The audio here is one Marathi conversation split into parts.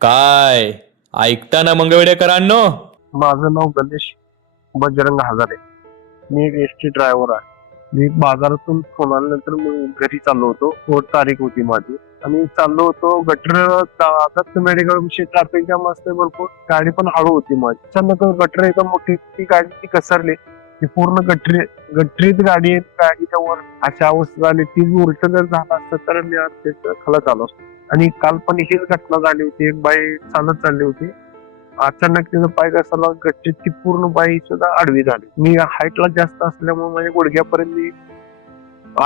काय ऐकता ना मंगळवेडेकरांनो? माझं नाव गणेश बजरंग हजारे. मी एक एसटी ड्रायव्हर आहे. मी बाजारातून फोन आल्यानंतर मग घरी चाललो होतो. 4 तारीख होती माझी आणि चाललो होतो. गटर दत्त मेडिकल विषयी ट्रॅफिक जाम असते भरपूर. गाडी पण हळू होती माझी. अचानक गटर एकदम मोठी ती गाडी ती घसरली. ती पूर्ण गटरीत गाडी गाडीच्या वर अशा अवस्था झाली. ती उलट जर झालं असतं तर मी आज त्याचं खालत आलो असतो. आणि काल पण हीच घटना झाली होती. एक बाई चालत चालली होती. अचानक तिचा पाय घसरला. गच्चीत ती पूर्ण बाई सुद्धा आडवी झाली. मी हाईटला जास्त असल्यामुळे माझ्या गुडघ्यापर्यंत मी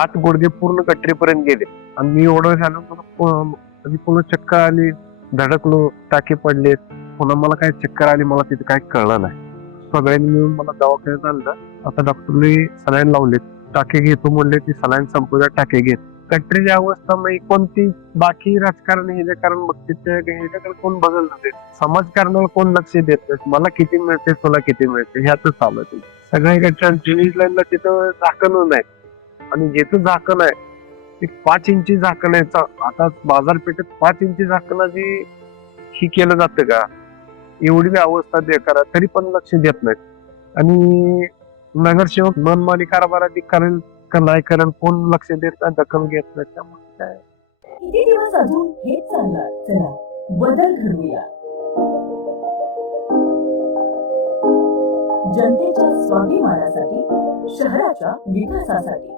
आत गुडघे पूर्ण गटरीपर्यंत गेले आणि मी एवढं झालं पुन्हा चक्कर आली, धडकलो, टाके पडले. पुन्हा मला काय चक्कर आली, मला तिथे काय कळलं नाही. सगळ्यांनी मिळून मला दवाखान्यात आणलं. आता डॉक्टरने सलाईन लावले. टाके घेतो म्हणले, ती सलाईन संपवल्या, टाके घेत. गटरीची अवस्था नाही. कोणती बाकी राजकारण ह्याच्या कारण बघते ह्याच्याकडे कोण बघत नव्हते. समाजकारणाला कोण लक्ष देत नाही. मला किती मिळते, तुला किती मिळते, ह्याच चालू आहे. सगळ्या गटऱ्या जिनीज लाईनला तिथं झाकण नाही आणि जिथं झाकण आहे ते 5 इंची झाकण आहे. आता बाजारपेठेत 5 इंची झाकणाची ही केलं जातं का? एवढी बी अवस्था बेकार आहे, तरी पण लक्ष देत नाहीत. आणि नगरसेवक मनमानी कारभारात करेल का नाही करेल, कोण लक्ष देत नाही, दखल घेत नाही. त्यामुळे काय किती दिवस अजून हेच चालणार? चला बदल घडवूया. जनतेच्या स्वाभिमानासाठी, शहराच्या विकासासाठी.